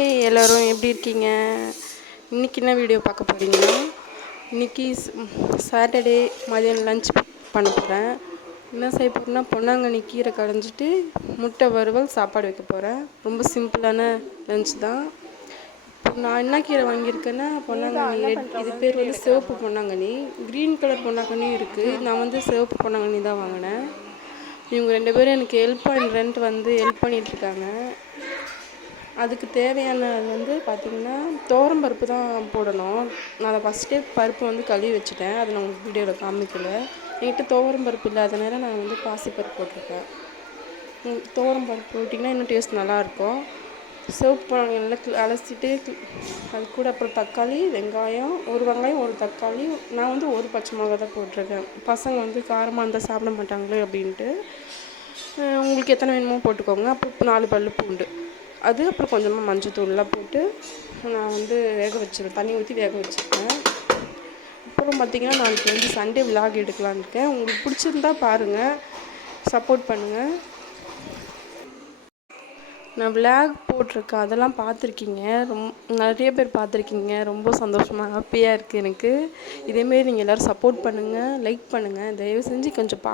Hi எல்லோரும் எப்படி இருக்கீங்க? இன்றைக்கி என்ன வீடியோ பார்க்க போகிறீங்கன்னா, இன்றைக்கி சாட்டர்டே மதியம் லஞ்ச் பண்ண போகிறேன். என்ன செய்ய போகிறேன்னா, பொன்னாங்கண்ணி கீரை கடைஞ்சிட்டு முட்டை வறுவல் சாப்பாடு வைக்க போகிறேன். ரொம்ப சிம்பிளான லஞ்ச் தான். இப்போ நான் என்ன கீரை வாங்கியிருக்கேன்னா, பொன்னாங்கண்ணி இது பேர் வந்து சிவப்பு பொன்னாங்கண்ணி. க்ரீன் கலர் பொன்னாங்கண்ணியும் இருக்குது. நான் வந்து சிவப்பு பொன்னாங்கண்ணி தான் வாங்கினேன். இவங்க 2 பேரும் எனக்கு ஹெல்ப் பண்ணிகிட்ருக்காங்க. அதுக்கு தேவையானது வந்து பார்த்திங்கன்னா, பருப்பு தான் போடணும். நான் அதை ஃபஸ்ட்டே பருப்பு வந்து கழுவி வச்சுட்டேன். அதை நான் உங்களுக்கு வீடியோவில் காமிக்கல. என்கிட்ட பருப்பு இல்லாதனால நான் வந்து பாசிப்பருப்பு போட்டிருக்கேன். பருப்பு போட்டிங்கன்னா இன்னும் டேஸ்ட் நல்லாயிருக்கும். சிவப்பு நல்லா அலசிட்டு அது கூட அப்புறம் தக்காளி, வெங்காயம், ஒரு வெங்காயம் ஒரு தக்காளி, நான் வந்து ஒரு பச்சை மிளகா தான் போட்டிருக்கேன். பசங்க வந்து காரமாக இருந்தால் சாப்பிட மாட்டாங்களே அப்படின்ட்டு. உங்களுக்கு எத்தனை வேணுமோ போட்டுக்கோங்க. அப்புறம் 4 பல் பூண்டு, அது அப்புறம் கொஞ்சமாக மஞ்சத்தூள்லாம் போட்டு நான் வந்து தண்ணி ஊற்றி வேக வச்சுருக்கேன். அப்புறம் பார்த்திங்கன்னா, நாளைக்கு வந்து சண்டே விலாக் எடுக்கலான்னு இருக்கேன். உங்களுக்கு பிடிச்சிருந்தா பாருங்கள், சப்போர்ட் பண்ணுங்கள். நான் விலாக் போட்டிருக்கேன், அதெல்லாம் பார்த்துருக்கீங்க. நிறைய பேர் பார்த்துருக்கீங்க. ரொம்ப சந்தோஷமாக ஹாப்பியாக இருக்குது எனக்கு. இதேமாரி நீங்கள் எல்லோரும் சப்போர்ட் பண்ணுங்கள், லைக் பண்ணுங்கள். தயவு செஞ்சு கொஞ்சம்